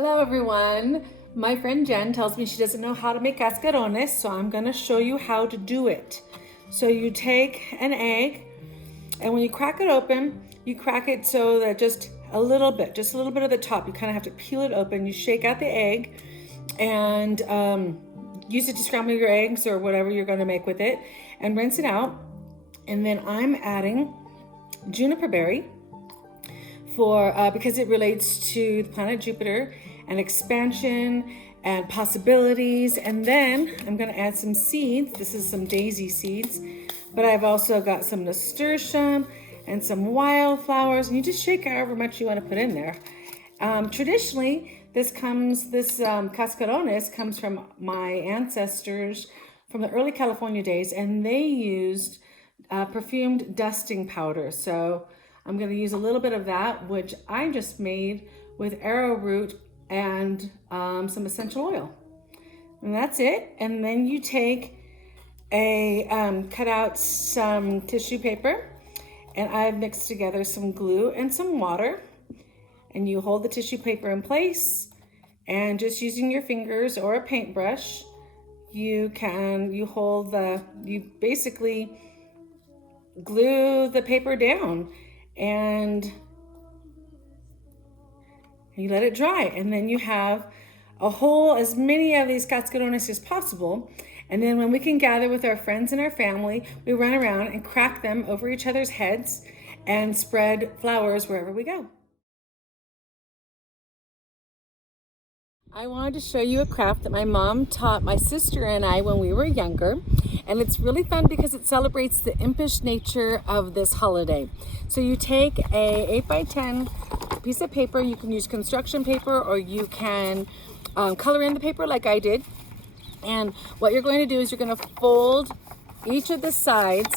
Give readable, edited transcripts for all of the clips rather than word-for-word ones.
Hello everyone. My friend Jen tells me she doesn't know how to make cascarones, so I'm gonna show you how to do it. So you take an egg, and when you crack it open, you crack it so that just a little bit of the top. You kind of have to peel it open. You shake out the egg and use it to scramble your eggs or whatever you're gonna make with it, and rinse it out. And then I'm adding juniper berry because it relates to the planet Jupiter and expansion and possibilities. And then I'm going to add some seeds. This is some daisy seeds, but I've also got some nasturtium and some wildflowers, and you just shake however much you want to put in there. Traditionally, this cascarones comes from my ancestors from the early California days, and they used perfumed dusting powder. So I'm going to use a little bit of that, which I just made with arrowroot and some essential oil. And that's it. And then you take cut out some tissue paper, and I've mixed together some glue and some water. And you hold the tissue paper in place, and just using your fingers or a paintbrush, you basically glue the paper down, and you let it dry, and then you have as many of these cascarones as possible. And then when we can gather with our friends and our family, we run around and crack them over each other's heads and spread flowers wherever we go. I wanted to show you a craft that my mom taught my sister and I when we were younger, and it's really fun because it celebrates the impish nature of this holiday. So you take a 8x10 piece of paper. You can use construction paper, or you can color in the paper like I did. And what you're going to do is you're going to fold each of the sides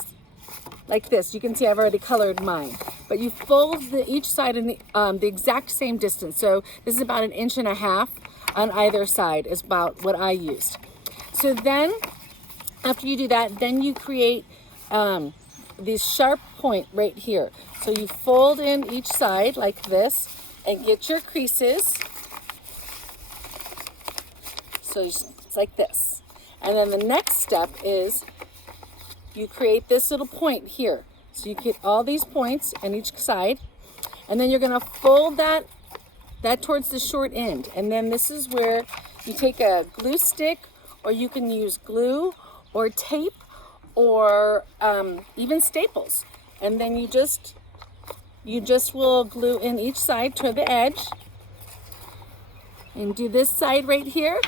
like this. You can see I've already colored mine, but you fold each side in the exact same distance. So this is about 1.5 inches on either side is about what I used. So then after you do that, then you create this sharp point right here. So you fold in each side like this and get your creases. So it's like this. And then the next step is you create this little point here. So you get all these points on each side, and then you're gonna fold that towards the short end. And then this is where you take a glue stick, or you can use glue or tape or even staples. And then you just will glue in each side to the edge, and do this side right here,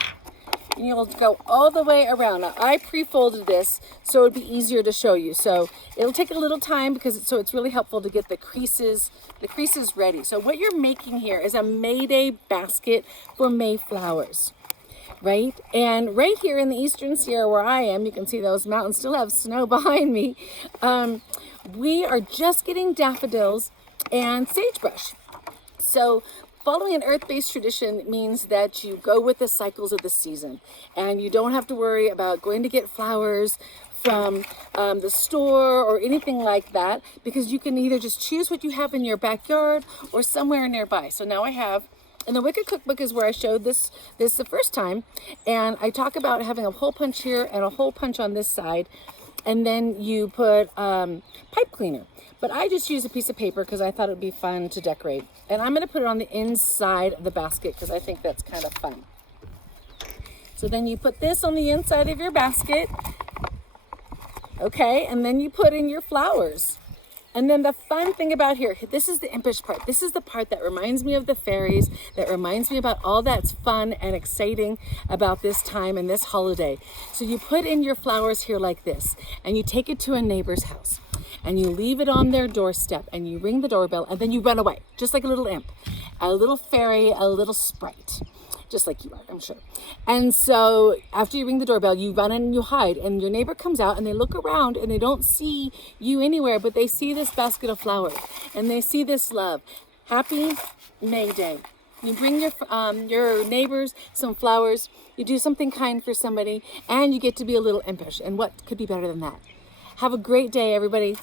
and you'll go all the way around. Now, I pre-folded this so it would be easier to show you. So it'll take a little time because it's really helpful to get the creases ready. So what you're making here is a May Day basket for Mayflowers, right? And right here in the Eastern Sierra where I am, you can see those mountains still have snow behind me. We are just getting daffodils and sagebrush. So following an earth-based tradition means that you go with the cycles of the season, and you don't have to worry about going to get flowers from the store or anything like that, because you can either just choose what you have in your backyard or somewhere nearby. So now I have, in the Wicked Cookbook is where I showed this the first time, and I talk about having a hole punch here and a hole punch on this side, and then you put pipe cleaner. But I just use a piece of paper because I thought it would be fun to decorate. And I'm going to put it on the inside of the basket because I think that's kind of fun. So then you put this on the inside of your basket. Okay, and then you put in your flowers. And then the fun thing about here, this is the impish part. This is the part that reminds me of the fairies, that reminds me about all that's fun and exciting about this time and this holiday. So you put in your flowers here like this, and you take it to a neighbor's house, and you leave it on their doorstep, and you ring the doorbell, and then you run away, just like a little imp, a little fairy, a little sprite, just like you are, I'm sure. And so after you ring the doorbell, you run in and you hide, and your neighbor comes out, and they look around, and they don't see you anywhere, but they see this basket of flowers, and they see this love. Happy May Day. You bring your neighbors some flowers, you do something kind for somebody, and you get to be a little impish. And what could be better than that? Have a great day, everybody.